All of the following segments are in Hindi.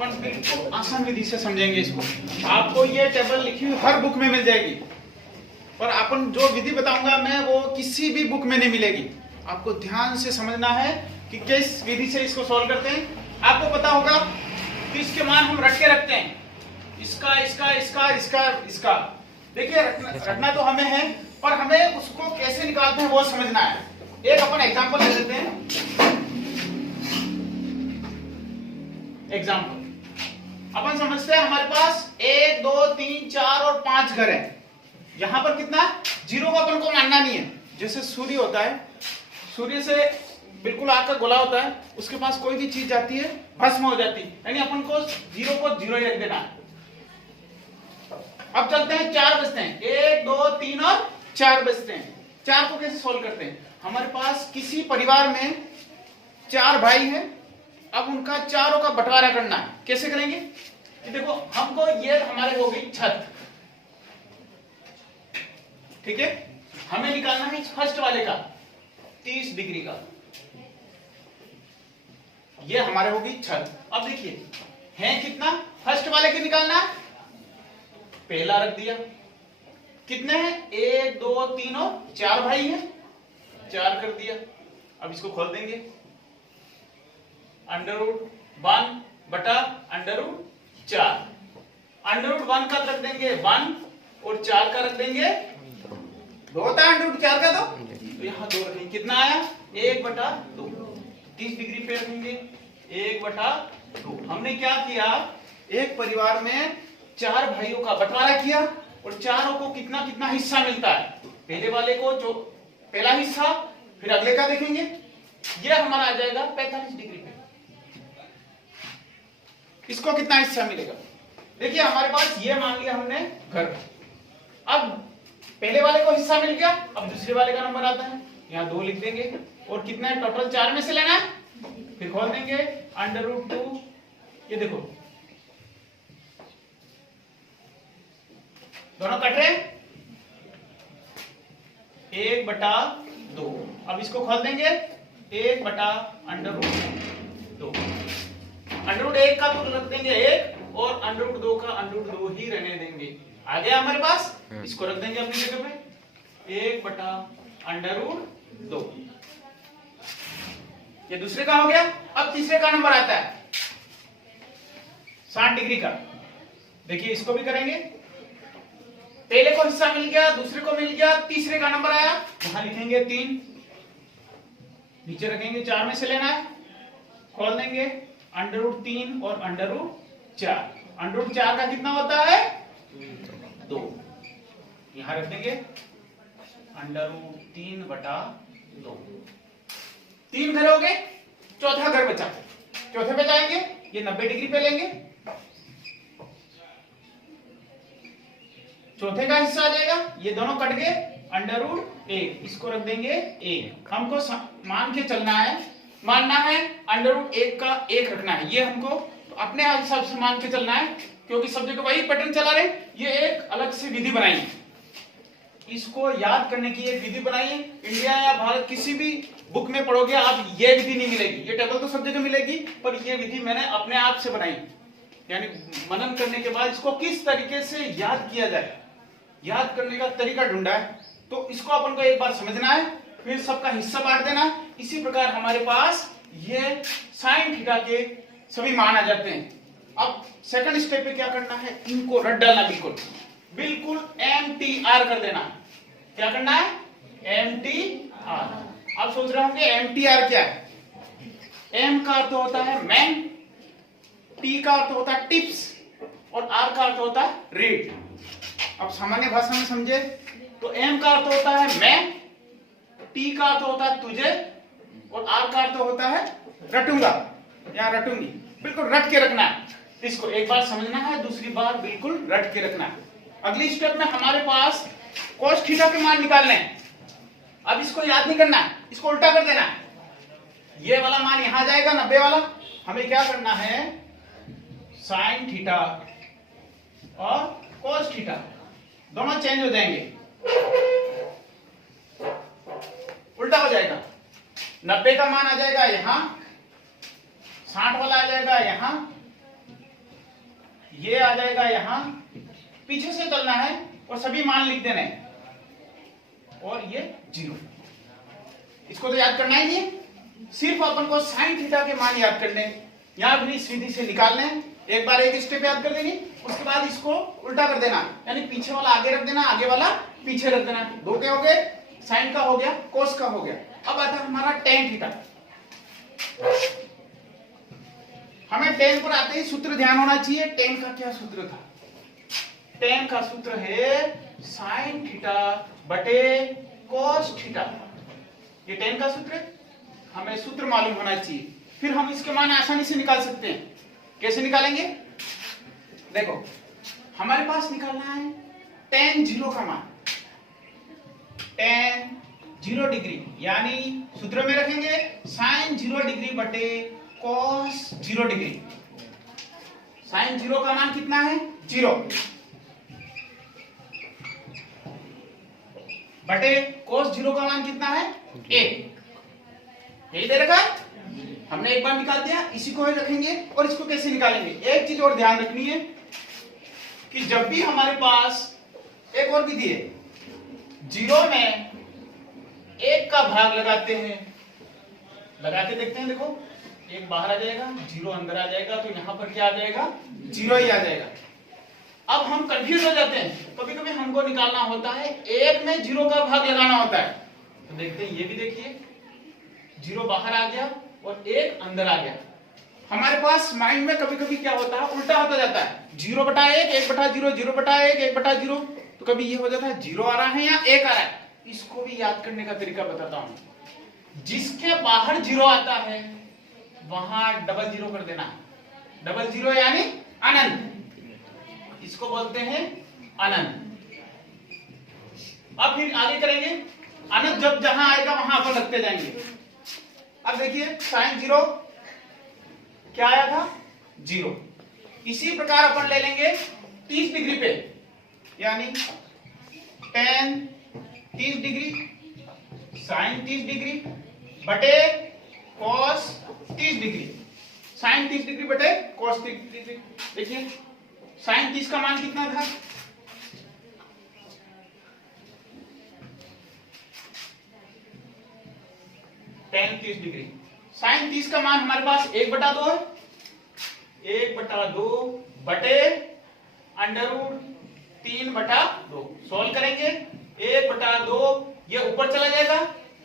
अपन बिल्कुल आसान विधि से समझेंगे इसको। आपको ये टेबल लिखी हुई हर बुक में मिल जाएगी, पर अपन जो विधि बताऊंगा मैं वो किसी भी बुक में नहीं मिलेगी। आपको ध्यान से समझना है कि किस विधि से इसको सॉल्व करते हैं। आपको पता होगा कि इसके मान हम रट के रखते हैं, इसका इसका इसका इसका इसका। देखिए रटना तो हमें है, पर हमें उसको कैसे निकालते हैं वो समझना है। एक अपन एग्जांपल ले लेते हैं। एग्जांपल अपन समझते हैं हमारे पास 1 2 3 4 और 5 घर है। यहां पर कितना जीरो का अपन को मानना नहीं है। जैसे सूर्य होता है, सूर्य से बिल्कुल आग का गोला होता है, उसके पास कोई भी चीज जाती है भस्म हो जाती है, यानी अपन को जीरो ही रख देना है। अब चलते हैं 4 बचते हैं, 1 2 3 और 4 बचते हैं। 4 को कैसे सोल्व करते हैं? हमारे पास किसी परिवार में 4 भाई हैं, अब उनका चारों का बंटवारा करना है। कैसे करेंगे? कि देखो हमको ये हमारे हो गई छत, ठीक है। हमें निकालना है फर्स्ट वाले का 30 डिग्री का, ये हमारे हो गई छत। अब देखिए है कितना, फर्स्ट वाले के निकालना है, पहला रख दिया। कितने हैं? 1 2 3 और 4 भाई हैं, 4 कर दिया। अब इसको खोल देंगे, √1 बटा √4। √1 का रख देंगे 1 और 4 का रख देंगे 2 होता है √4 का, तो यहाँ 2 रखेंगे। कितना आया? 1/2। 30 डिग्री पे रखेंगे 1/2। हमने क्या किया, एक परिवार में 4 भाइयों का बंटवारा किया और चारों को कितना कितना हिस्सा मिलता है। पहले वाले को जो पहला हिस्सा, फिर अगले का देखेंगे, ये हमारा आ जाएगा 45 डिग्री पे। इसको कितना हिस्सा मिलेगा? देखिए हमारे पास ये मान लिया हमने घर। अब पहले वाले को हिस्सा मिल गया, अब दूसरे वाले का नंबर आता है, यहाँ 2 लिख देंगे। और कितना है टोटल? 4 में से लेना है, फिर खोल देंगे √2। ये देखो दोनों कट रहे, 1/2। अब इसको खोल देंगे 1/√2। √1 का तो रख देंगे 1 और √2 का √2 ही रहने देंगे। आ गया हमारे पास, इसको रख देंगे अपनी जगह पे 1/√2। ये दूसरे का हो गया। अब तीसरे का नंबर आता है 60 डिग्री का। देखिए इसको भी करेंगे, पहले को हिस्सा मिल गया, दूसरे को मिल गया, तीसरे का नंबर आया, वहां लिखेंगे 3, नीचे रखेंगे 4 में से लेना है, खोल देंगे √3 और √4। √4 का कितना होता है? 2। यहां रख देंगे √3/2। 3 घर हो गए, चौथा घर बचा। चौथे पे जाएंगे, ये 90 डिग्री पे लेंगे, चौथे का हिस्सा आ जाएगा, ये दोनों कट गए, √1। इसको रख देंगे 1। हमको मान के चलना है, मानना है √1 का 1 रखना है। ये हमको अपने हिसाब से मान के चलना है, क्योंकि सब जगह वही पैटर्न चला रहे। ये एक अलग से विधि बनाई है, इसको याद करने की एक विधि बनाई है। इंडिया या भारत किसी भी बुक में पढ़ोगे आप, ये विधि नहीं मिलेगी। ये टेबल तो सब जगह मिलेगी, पर ये विधि मैंने अपने आप से बनाई, यानी मनन करने के बाद इसको किस तरीके से याद किया जाए, याद करने का तरीका ढूंढा है। तो इसको अपन को एक बार समझना है, फिर सबका हिस्सा बांट देना। इसी प्रकार हमारे पास ये sin थीटा के सभी मान आ जाते हैं। अब सेकंड स्टेप पे क्या करना है, इनको रट डालना, बिल्कुल बिल्कुल MTR कर देना। क्या करना है? MTR। आप सोच रहे होंगे MTR क्या है? M का अर्थ होता है मैन, T का अर्थ होता है टिप्स और R का अर्थ होता है रीड। अब सामान्य भाषा में समझे तो M का अर्थ होता है मैं, T का अर्थ होता है तुझे और R का अर्थ होता है रटूंगा या रटूंगी। बिल्कुल रट के रखना है, इसको एक बार समझना है, दूसरी बार बिल्कुल रट के रखना है। अगली स्टेप में हमारे पास cos थीटा के मान निकालने हैं। अब इसको याद नहीं करना है, इसको उल्टा कर देना है। ये वाला मान यहां जाएगा 90 वाला। हमें क्या करना है, sin थीटा और cos थीटा दोनों चेंज हो जाएंगे, उल्टा हो जाएगा। 90 का मान आ जाएगा यहां, 60 वाला आ जाएगा यहां ये आ जाएगा यहाँ, पीछे से चलना है और सभी मान लिख देने और ये 0। इसको तो याद करना ही नहीं है, सिर्फ अपन को साइन थीटा के मान याद करने, यहाँ भी सीधी से निकालने। एक बार एक स्टेप याद कर देनी, उसके बाद इसको उल्टा कर देना, यानी पीछे वाला आगे रख देना, आगे वाला पीछे रख देना। दो क्या हो गए, साइन का हो गया, कोस का हो गया। अब आता है हमारा टेन थीटा। हमें टेन पर आते ही सूत्र ध्यान होना चाहिए। टेन का क्या सूत्र था? टेन का सूत्र है साइन थीटा बटे कोस थीटा। ये टेन का सूत्र है, हमें सूत्र मालूम होना चाहिए, फिर हम इसके मान आसानी से निकाल सकते हैं। कैसे निकालेंगे? देखो, हमारे पास निकालना है tan 0 का मान, tan 0 डिग्री, यानी सूत्र में रखेंगे sin 0 डिग्री बटे cos 0 डिग्री। sin 0 का मान कितना है? 0 बटे cos 0 का मान कितना है? 1। यही दे रखा है, हमने एक बार निकाल दिया, इसी को ही रखेंगे। और इसको कैसे निकालेंगे? एक चीज और ध्यान रखनी है कि जब भी हमारे पास एक और विधि है, 0 में 1 का भाग लगाते हैं, लगा के देखते हैं। देखो, 1 बाहर आ जाएगा, 0 अंदर आ जाएगा, तो यहां पर क्या आ जाएगा? 0 ही आ जाएगा। अब हम कंफ्यूज हो जाते हैं, कभी कभी हमको निकालना होता है 1 में 0 का भाग लगाना होता है। तो देखते हैं, ये भी देखिए, 0 बाहर आ गया और 1 अंदर आ गया। हमारे पास माइंड में कभी कभी क्या होता है, उल्टा होता जाता है, 0 बटा 1, 1 बटा 0, 0 बटा 1, 1 बटा 0। तो कभी ये हो जाता है 0 आ रहा है या 1 आ रहा है। इसको भी याद करने का तरीका बताता हूं। जिसके बाहर 0 आता है वहां डबल 0 कर देना। डबल 0 यानी अनंत, इसको बोलते हैं अनंत। अब फिर आगे करेंगे, अनंत जब जहां आएगा वहां अपन रखते जाएंगे। अब देखिए, साइन 0 क्या आया था? 0। इसी प्रकार अपन ले लेंगे 30 डिग्री पे, यानी tan 30 डिग्री साइन 30 डिग्री बटे cos 30 डिग्री। साइन 30 डिग्री बटे cos 30 डिग्री। देखिए, साइन 30 का मान कितना था? tan 30 degree. साइन 30 का मान हमारे पास 1 बटा 2 है, 1 बटा 2 बटे अंडररूट 3 बटा 2। सॉल्व करेंगे, 1 बटा 2 ये ऊपर चला जाएगा,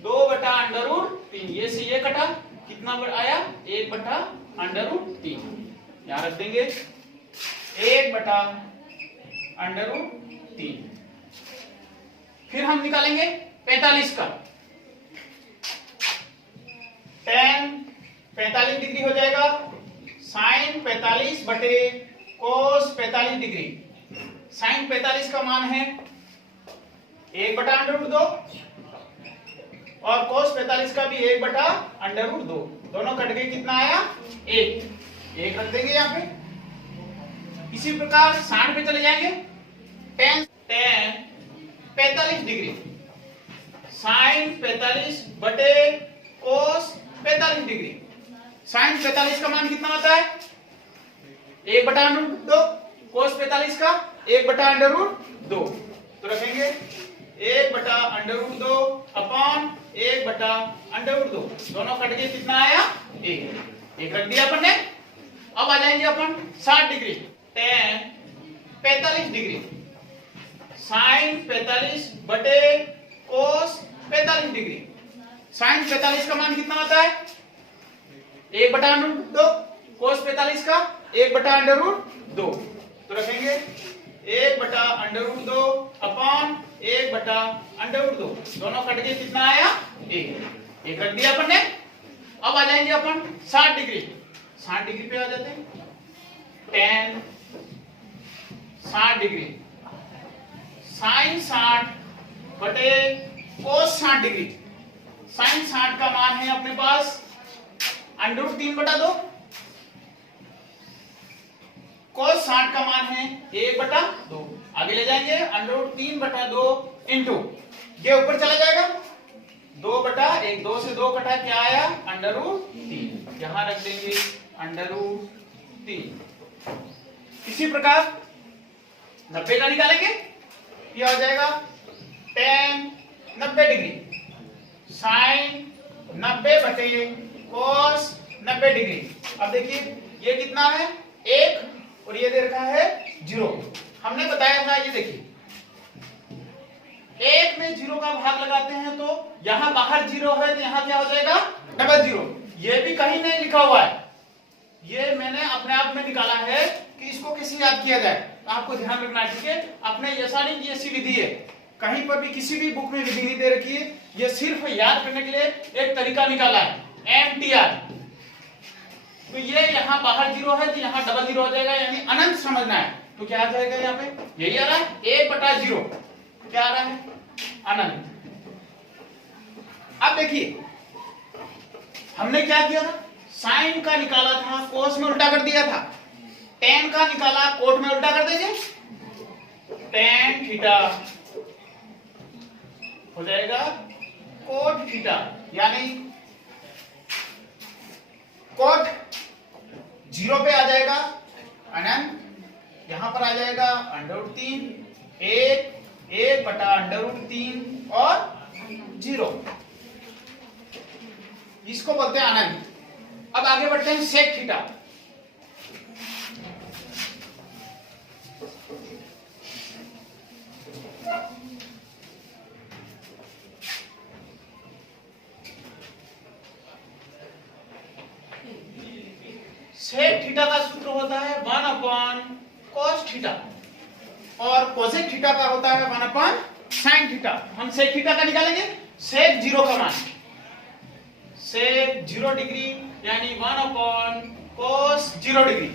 2 बटा अंडररूट 3, ये से ये कटा, कितना आया? 1 बटा अंडररूट 3। यहां रख देंगे 1 बटा अंडररूट 3। फिर हम निकालेंगे 45 का। tan 45 डिग्री हो जाएगा साइन 45 बटे cos 45 डिग्री। साइन 45 का मान है 1 बटा अंडररूट 2 और cos 45 का भी 1 बटा अंडररूट 2। दोनों कट गए, कितना आया? 1 रख देंगे यहाँ पे। इसी प्रकार 60 पे चले जाएंगे। tan 45 डिग्री साइन 45 बटे cos 45 डिग्री। साइन 45 का मान कितना होता है? 1 बटा अंडररूट 2, cos 45 का 1 बटा अंडररूट 2। तो रखेंगे 1 बटा अंडररूट 2 अपॉन 1 बटा अंडररूट 2। दोनों कट गए, कितना आया? 1 रख दिया अपन ने। अब आ जाएंगे अपन 60 डिग्री। tan 45 डिग्री साइन 45 बटे cos 45 डिग्री। साइन 45 का मान कितना होता है? 1 बटा अंडररूट 2, cos 45 का 1 बटा अंडररूट 2। तो रखेंगे 1 बटा अंडररूट 2 अपॉन 1 बटा अंडररूट 2। दोनों कट गए, कितना आया? 1 रख दिया अपन ने। अब आ जाएंगे अपन 60 डिग्री। 60 डिग्री पे आ जाते हैं। tan 60 डिग्री साइन 60 बटे cos 60 डिग्री। साइन 60 का मान है अपने पास अंडररूट 3 बटा 2, cos 60 का मान है 1 बटा 2। आगे ले जाएंगे, अंडररूट 3 बटा 2 इंटू ये ऊपर चला जाएगा, 2 बटा 1, 2 से 2 कटा, क्या आया? अंडररूट 3। यहां रख देंगे अंडररूट 3। इसी प्रकार 90 का निकालेंगे, यह हो जाएगा tan 90 डिग्री साइन 90 बटे cos 90 डिग्री। अब देखिए ये कितना है 1 और ये दे रखा है 0। हमने बताया था, ये देखिए 1 में 0 का भाग लगाते हैं तो यहां बाहर 0 है तो यहां क्या हो जाएगा डबल 0। ये भी कहीं नहीं लिखा हुआ है, ये मैंने अपने आप में निकाला है कि इसको कैसे याद किया जाए। आपको ध्यान रखना है, ठीक है। अपने ऐसा नहीं कि ऐसी विधि है, कहीं पर भी किसी भी बुक में विधि नहीं दे रखी है, ये सिर्फ याद करने के लिए एक तरीका निकाला है MTR। तो ये यहाँ बाहर 0 है तो यहाँ डबल 0 हो जाएगा, यानी अनंत समझना है। तो क्या आ जाएगा यहाँ पे, यही आ रहा है 1/0, क्या आ रहा है अनंत। अब देखिए हमने क्या किया था, साइन का निकाला था कोस में उल्टा कर दिया था, टेन का निकाला कोट में उल्टा कर दीजिए, टेन थीटा हो जाएगा कोट थीटा, यानी कोट 0 पे आ जाएगा अनंत, यहां पर आ जाएगा √3 1/√3 और 0, इसको बोलते हैं अनंत। अब आगे बढ़ते हैं सेक थीटा। सेक थीटा का सूत्र होता है 1/cos थीटा और कोसेक थीटा का होता है 1/sin थीटा। हम सेक थीटा का निकालेंगे, सेक 0 का मान, सेक 0 डिग्री यानी 1/cos 0 डिग्री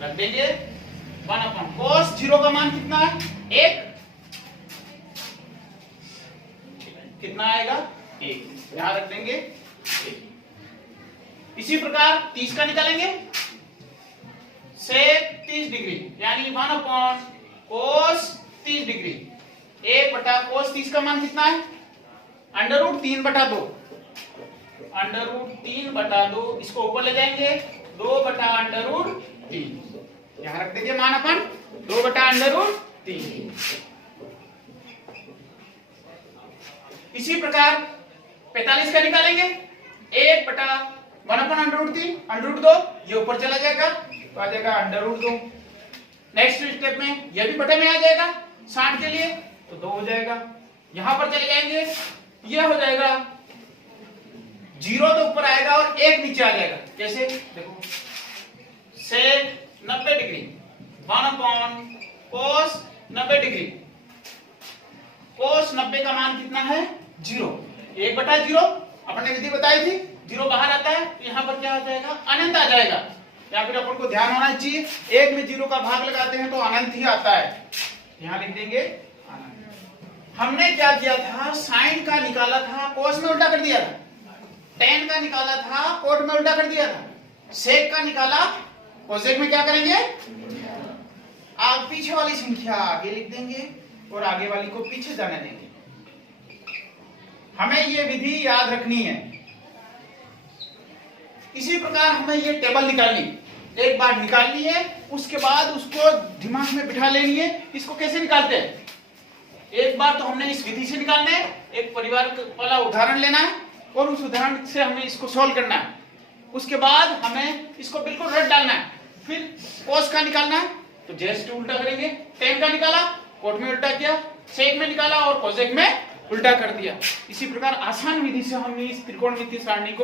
रख देंगे। 1/cos 0 का मान कितना है 1, कितना आएगा 1, यहां रख देंगे 1। इसी प्रकार 30 का निकालेंगे, सेक 30 डिग्री यानी 1/cos 30 डिग्री, 1/cos 30 का मान कितना है √3/2, √3/2, इसको ऊपर ले जाएंगे 2/√3, यहां रख देंगे मान अपन 2/√3। इसी प्रकार 45 का निकालेंगे, 1/1/√3 √2, ये ऊपर चला जाएगा तो आ जाएगा √2। नेक्स्ट स्टेप में ये भी बटे में आ जाएगा 60 के लिए तो 2 हो जाएगा, यहां पर चले जाएंगे, ये हो जाएगा 0 तो ऊपर आएगा और 1 नीचे आ जाएगा। कैसे देखो, सेक 90 डिग्री 1/cos 90 डिग्री, cos 90 का मान कितना है 0, 1/0 अपने विधि बताई थी, 0 बाहर आता है तो यहाँ पर क्या हो जाएगा अनंत आ जाएगा। या फिर अपन को ध्यान होना चाहिए 1 में 0 का भाग लगाते हैं तो अनंत ही आता है, यहाँ लिख देंगे अनंत। हमने क्या किया था, साइन का निकाला था कोस में उल्टा कर दिया था, टेन का निकाला था कोट में उल्टा कर दिया था, सेक का निकाला कोसेक में क्या करेंगे, आप पीछे वाली संख्या आगे लिख देंगे और आगे वाली को पीछे जाने देंगे। हमें ये विधि याद रखनी है। इसी प्रकार हमें ये टेबल निकालनी, एक बार निकाल ली है उसके बाद उसको दिमाग में बिठा लेनी है। इसको कैसे निकालते हैं, एक बार तो हमने इस विधि से निकालना है, एक परिवार वाला उदाहरण लेना है और उस उदाहरण से हमें इसको सॉल्व करना है। उसके बाद हमें इसको बिल्कुल रट डालना है, फिर कोस का निकालना है तो जस्ट उल्टा करेंगे, टेन का निकाला कोट में उल्टा किया, सेक में निकाला और कोसेक में उल्टा कर दिया। इसी प्रकार आसान विधि से हम इस त्रिकोणमितीय सारणी को